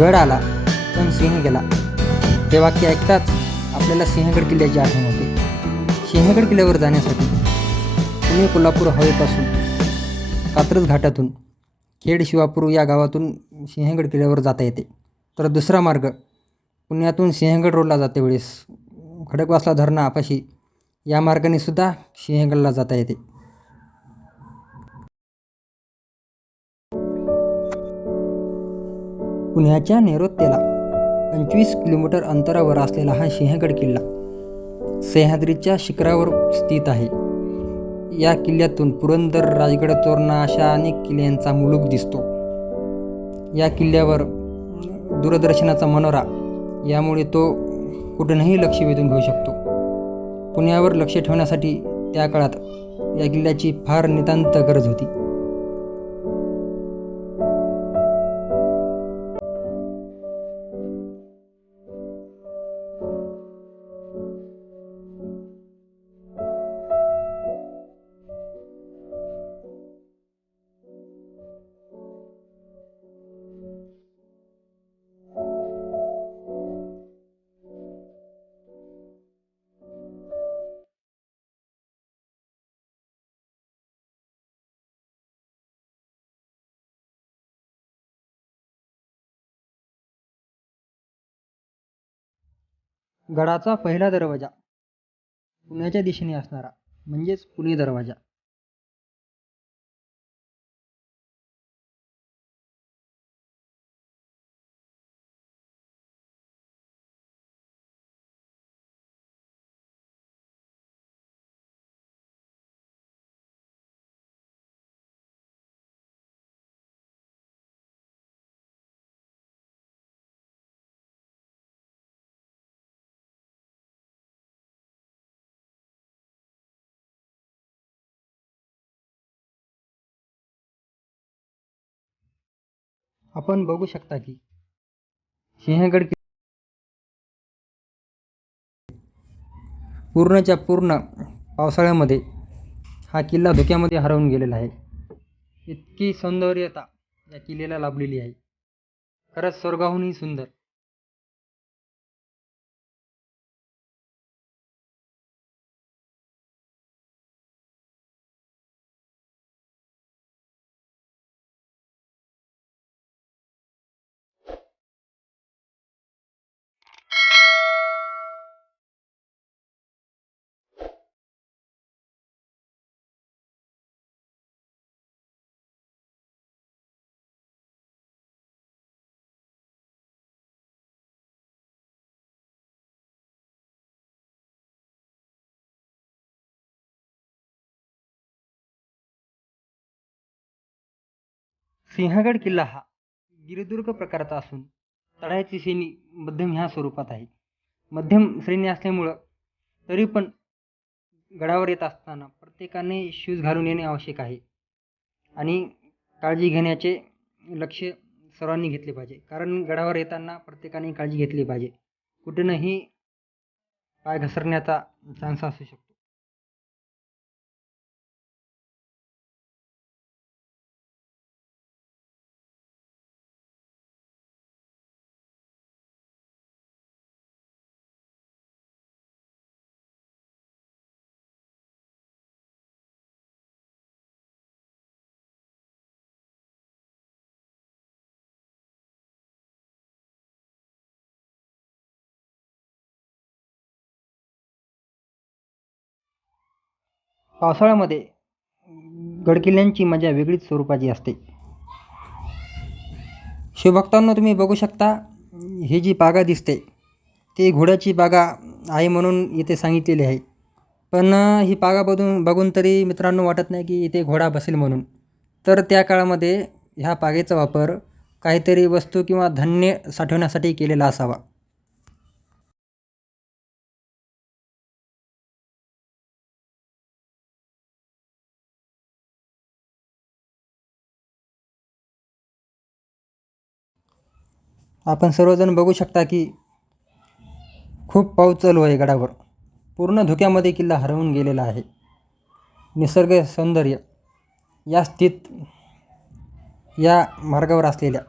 गड आला पण सिंह गेला. हे वाक्य ऐकताच आपल्याला सिंहगड किल्ल्याची आठवण होते. सिंहगड किल्ल्यावर जाण्यासाठी पुणे कोल्हापूर हवेपासून कात्रज घाटातून खेड शिवापूर या गावातून सिंहगड किल्ल्यावर जाता येते. तर दुसरा मार्ग पुण्यातून सिंहगड रोडला जाते वेळेस. खडकवासला धरणापाशी या मार्गाने सुद्धा सिंहगडला जाता येते. पुण्याच्या नैऋत्येला पंचवीस किलोमीटर अंतरावर असलेला हा सिंहगड किल्ला सह्याद्रीच्या शिखरावर स्थित आहे. या किल्ल्यातून पुरंदर राजगड तोरणा अशा अनेक किल्ल्यांचा मुलूक दिसतो. या किल्ल्यावर दूरदर्शनाचा मनोरा यामुळे तो कुठूनही लक्ष वेधून घेऊ शकतो. पुण्यावर लक्ष ठेवण्यासाठी त्या काळात या किल्ल्याची फार नितांत गरज होती. गडाचा पहिला दरवाजा पुण्याच्या दिशेने असणारा म्हणजेच पुणे दरवाजा. आपण बघू शकता की सिंहगड पूर्णच्या पूर्ण पावसाळ्यामध्ये हा किल्ला धुक्यामध्ये हरवून गेलेला आहे. इतकी सौंदर्यता या किल्ल्याला लाभलेली आहे. खरंच स्वर्गाहूनही सुंदर. सिंहगड किल्ला हा गिरिदुर्ग प्रकारचा असून चढाईची श्रेणी मध्यम ह्या स्वरूपात आहे. मध्यम श्रेणी असल्यामुळं तरी पण गडावर येत असताना प्रत्येकाने शूज घालून येणे आवश्यक आहे. आणि काळजी घेण्याचे लक्ष सर्वांनी घेतले पाहिजे. कारण गडावर येताना प्रत्येकाने काळजी घेतली पाहिजे. कुठूनही पाय घसरण्याचा चान्स असू शकतो. पावसाळ्यामध्ये गडकिल्ल्यांची मजा वेगळीच स्वरूपाची असते. शिवभक्तांना तुम्ही बघू शकता ही जी बागा दिसते ती घोड्याची बागा आहे म्हणून इथे सांगितलेली आहे. पण ही बागा बघून बघून तरी मित्रांनो वाटत नाही की इथे घोडा बसेल म्हणून. तर त्या काळामध्ये ह्या बागेचा वापर काहीतरी वस्तू किंवा धान्य साठवण्यासाठी केलेला असावा. आपण सर्वजण बघू शकता की खूप पाऊस चालू आहे गडावर. पूर्ण धुक्यामध्ये किल्ला हरवून गेलेला आहे. निसर्ग सौंदर्य या स्थित या मार्गावर असलेल्या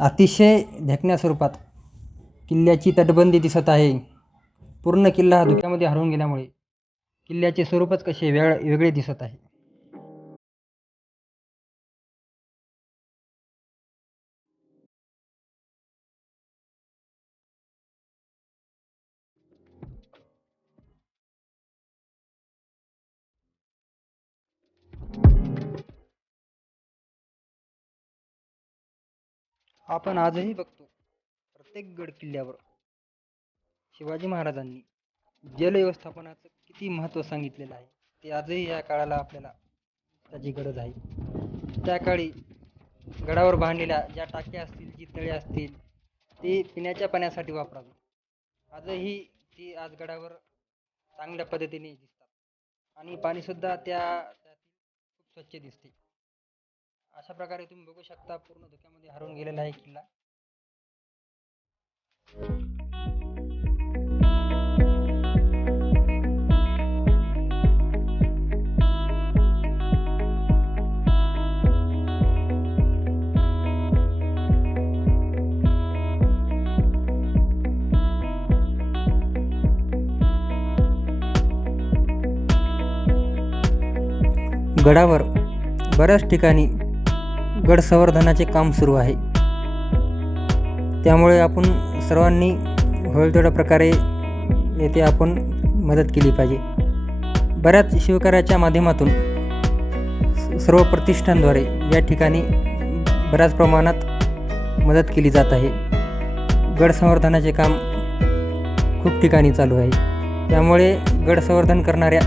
अतिशय देखण्या स्वरूपात किल्ल्याची तटबंदी दिसत आहे. पूर्ण किल्ला हा धुक्यामध्ये हरवून गेल्यामुळे किल्ल्याचे स्वरूपच कसे वेळ वेगळे दिसत आहे. आपण आजही बघतो प्रत्येक गड किल्ल्यावर शिवाजी महाराजांनी जलव्यवस्थापनाचं किती महत्त्व सांगितलेलं आहे ते आजही या काळाला आपल्याला त्याची गरज आहे. त्या काळी गडावर बांधलेल्या ज्या टाक्या असतील जी तळे असतील ते पिण्याच्या पाण्यासाठी वापरावी. आजही ती आज गडावर चांगल्या पद्धतीने दिसतात. आणि पाणीसुद्धा त्या त्यातील खूप स्वच्छ दिसते. अशा प्रकारे तुम्ही बघू शकता पूर्ण धुक्यामध्ये हरवून गेलेला आहे किल्ला. गडावर बऱ्याच ठिकाणी गड संवर्धनाचे काम सुरू आहे. त्यामुळे आपण सर्वांनी होईल तेवढ्या प्रकारे येथे आपण मदत केली पाहिजे. बऱ्याच शिवकार्याच्या माध्यमातून सर्व प्रतिष्ठानद्वारे या ठिकाणी बऱ्याच प्रमाणात मदत केली जात आहे. गड संवर्धनाचे काम खूप ठिकाणी चालू आहे. त्यामुळे गड संवर्धन करणाऱ्या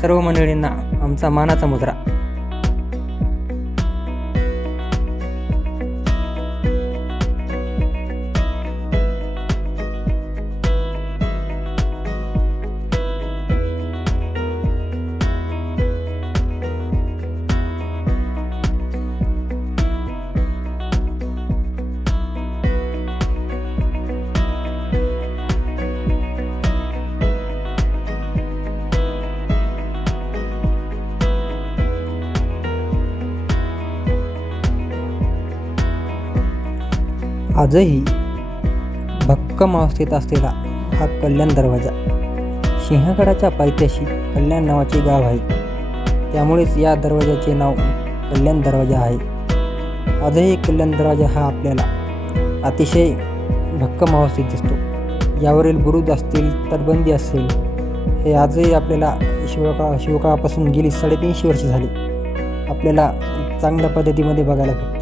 सर्व मंडळींना आमचा मानाचा मुद्रा. आजही भक्कम अवस्थेत असलेला हा कल्याण दरवाजा सिंहगडाच्या पायथ्याशी कल्याण नावाचे गाव आहे. त्यामुळेच या दरवाजाचे नाव कल्याण दरवाजा आहे. आजही कल्याण दरवाजा हा आपल्याला अतिशय भक्कम अवस्थेत दिसतो. यावरील बुरुज असतील तटबंदी असेल हे आजही आपल्याला शिवकाळ शिवकाळापासून गेली साडेतीनशे वर्षे झाली. आपल्याला चांगल्या पद्धतीमध्ये बघायला भेटते.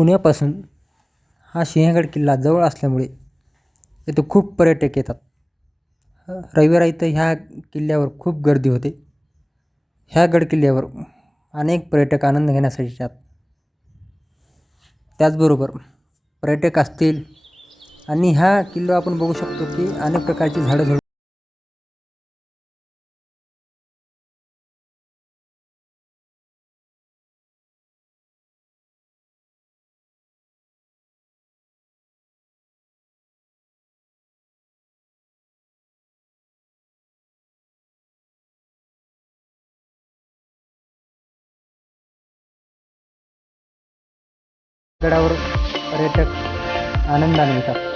पुण्यापासून हा सिंहगड किल्ला जवळ असल्यामुळे इथं खूप पर्यटक येतात. रविवार इथं ह्या किल्ल्यावर खूप गर्दी होते. ह्या गड किल्ल्यावर अनेक पर्यटक आनंद घेण्यासाठी येतात. त्याचबरोबर पर्यटक असतील आणि ह्या किल्ला आपण बघू शकतो की अनेक प्रकारची झाडं झुडपं गडावर पर्यटक आनंदाने येतात.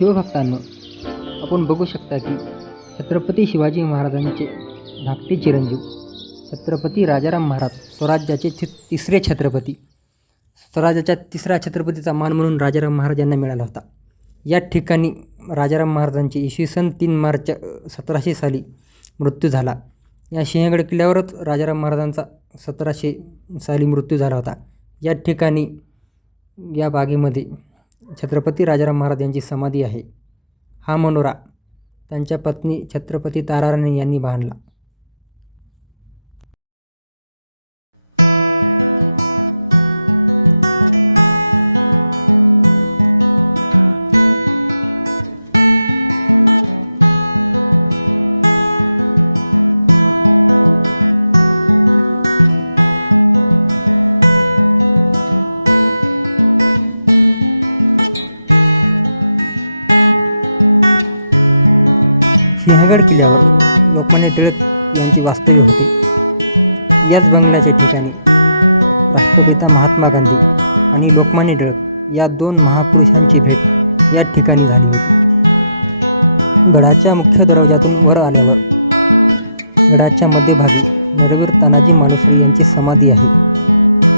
शिवभक्तांनो आपण बघू शकता की छत्रपती शिवाजी महाराजांचे धाकटे चिरंजीव छत्रपती राजाराम महाराज स्वराज्याचे छ तिसरे छत्रपती स्वराज्याच्या तिसऱ्या छत्रपतीचा मान म्हणून राजाराम महाराज यांना मिळाला होता. या ठिकाणी राजाराम महाराजांचे इसवी सन तीन मार्च सतराशे साली मृत्यू झाला. या सिंहगड किल्ल्यावरच राजाराम महाराजांचा सतराशे साली मृत्यू झाला होता. या ठिकाणी या बागेमध्ये छत्रपती राजाराम महाराज यांची समाधी आहे. हा मनोरा त्यांच्या पत्नी छत्रपती ताराराणी यांनी बांधला. सिंहगड किल्ल्यावर लोकमान्य टिळक यांची वास्तव्य होते. याच बंगल्याच्या ठिकाणी राष्ट्रपिता महात्मा गांधी आणि लोकमान्य टिळक या दोन महापुरुषांची भेट या ठिकाणी झाली होती. गडाच्या मुख्य दरवाजातून वर आल्यावर गडाच्या मध्यभागी नरवीर तानाजी मालुसरे यांची समाधी आहे.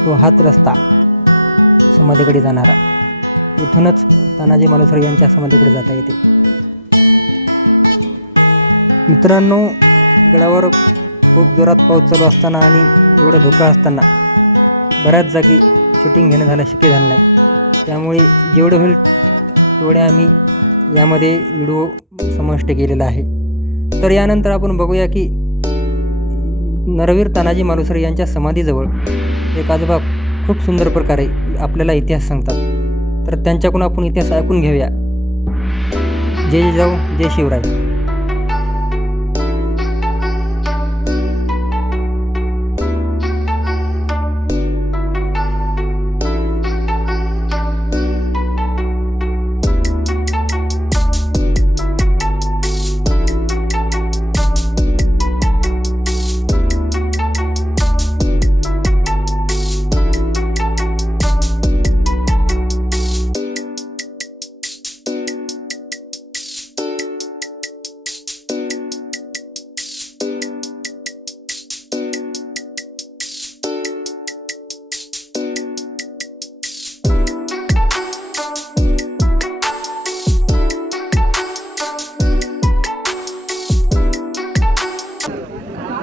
तो हात रस्ता समाधीकडे जाणारा. इथूनच तानाजी मालुसरे यांच्या समाधीकडे जाता येते. मित्रांनो गडावर खूप जोरात पाऊस चालू असताना आणि एवढं धोका असताना बऱ्याच जागी शूटिंग घेणं झालं शक्य झालं नाही. त्यामुळे जेवढं होईल तेवढे आम्ही यामध्ये व्हिडिओ समाविष्ट केलेला आहे. तर यानंतर आपण बघूया की नरवीर तानाजी मालुसरे यांच्या समाधीजवळ एक आजोबा खूप सुंदर प्रकारे आपल्याला इतिहास सांगतात. तर त्यांच्याकडून आपण इतिहास ऐकून घेऊया. जय जाऊ जय शिवराय.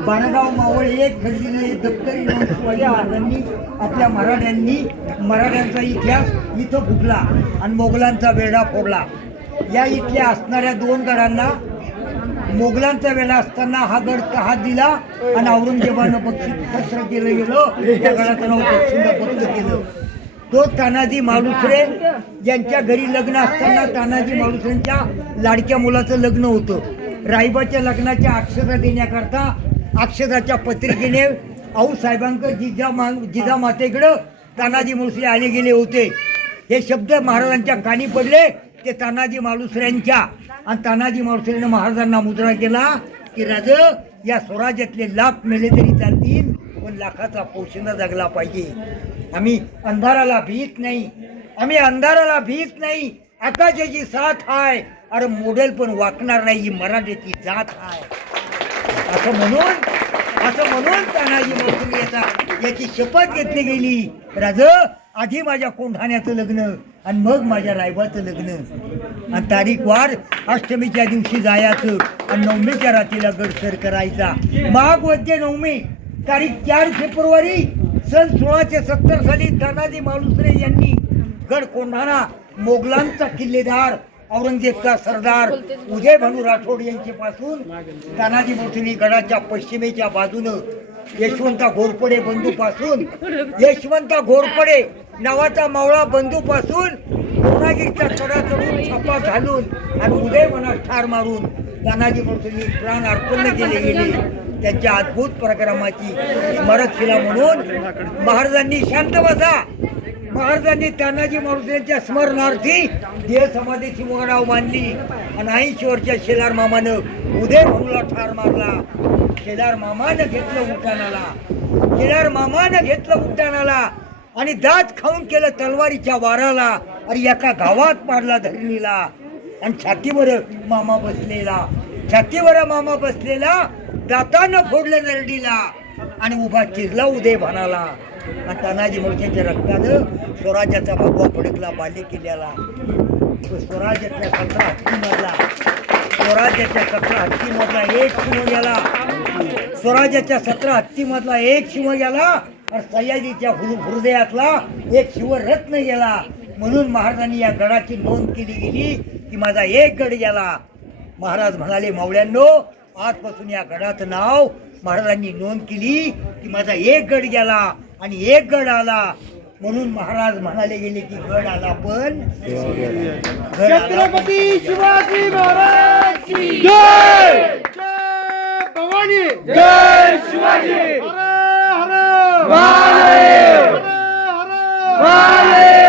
बाणगाव मावळ एक खरेदीने दप्तरी नोंदवाले आपल्या मराठ्यांनी मराठ्यांचा इतिहास इथं फुटला आणि मोगलांचा वेढा फोडला. या इथल्या असणाऱ्या दोन गडांना मोगलांचा वेढा असताना हा गड का दिला आणि औरंगजेबानं पत्र केलं गेलं त्या गडाचं नाव बक्षिंदा पत्र केलं. तो तानाजी मालुसरे यांच्या घरी लग्न असताना तानाजी मालुसरेंच्या लाडक्या मुलाचं लग्न होतं. राईबाच्या लग्नाच्या अक्षता देण्याकरता अक्षताच्या पत्रिकेने आऊ साहेबांक जिजा मा जिजा मातेकडं तानाजी मालुसरे आले गेले होते. हे शब्द महाराजांच्या कानी पडले ते तानाजी मालुसऱ्यांच्या. आणि तानाजी मालुसऱ्यानं महाराजांना मुद्रा केला की राज या स्वराज्यातले लाख मेले तरी चालतील पण लाखाचा पोषणा जगला पाहिजे. आम्ही अंधाराला भीत नाही. आम्ही अंधाराला भीत नाही. आकाशाची साथ आहे. अरे मोडेल पण वाकणार नाही ही मराठीची जात आहे. असं म्हणून असं म्हणून तानाजी मालुसरे याचा याची शपथ घेतली गेली. राज आधी माझ्या कोंढाण्याचं लग्न आणि मग माझ्या रायबाचं लग्न. आणि तारीख वार अष्टमीच्या दिवशी जायचं आणि नवमीच्या रात्रीला गडसर करायचा. माघ वद्य नवमी तारीख चार फेब्रुवारी सन सोळाशे सत्तर साली तानाजी मालुसरे यांनी गड कोंढाणा मोगलांचा किल्लेदार औरंगजेबचा सरदार उदय भानू राठोड यांच्यापासून तानाजी मालुसरे गडाच्या पश्चिमेच्या बाजूनं यशवंता घोरपडे बंधू पासून यशवंता घोरपडे नावाचा मावळा बंधू पासून कडा चढून छापा घालून आणि उदय मनात ठार मारून तानाजी मालुसरे प्राण अर्पण केले गेले. त्यांच्या अद्भुत पराक्रमाची स्मारकशिला म्हणून महाराजांनी शांत बसा. महाराजांनी तानाजी मारुतींच्या स्मरणार्थी देह समाधीची नाव मानली आणि ऐंशी शेलार मामानं उदय भाऊला ठार मारला. शेलार मामानं घेतलं उड्डाणाला. शेलार मामानं घेतलं उड्डाणाला आणि दात खाऊन केलं तलवारीच्या वाराला आणि एका गावात पाडला धरणीला. आणि छातीवर मामा बसलेला. छातीवर मामा बसलेला दातानं फोडलं नरडीला आणि उभा चिरला उदय भानाला. आणि तानाजी मोर्चाच्या रक्तानं स्वराज्याचा भगवा फडकला बाल्य किल्ल्याला तो स्वराज्याच्या सतरा हत्तीमधला स्वराज्याच्या सतरा हत्तीमधला एक शिव गेला स्वराज्याच्या सतरा हत्तीमधला एक शिव गेला आणि सयाजीच्या हृदयातला एक शिवरत्न गेला. म्हणून महाराजांनी या गडाची नोंद केली गेली की माझा एक गड गेला. महाराज म्हणाले मावळ्यांनो आजपासून या गडाचं नाव महाराजांनी नोंद केली की माझा एक गड गेला आणि एक गड आला. म्हणून महाराज म्हणाले गेले की गड आला पण छत्रपती शिवाजी महाराज की जय! जय! भवानी! जय शिवाजी! हर हर! हर हर!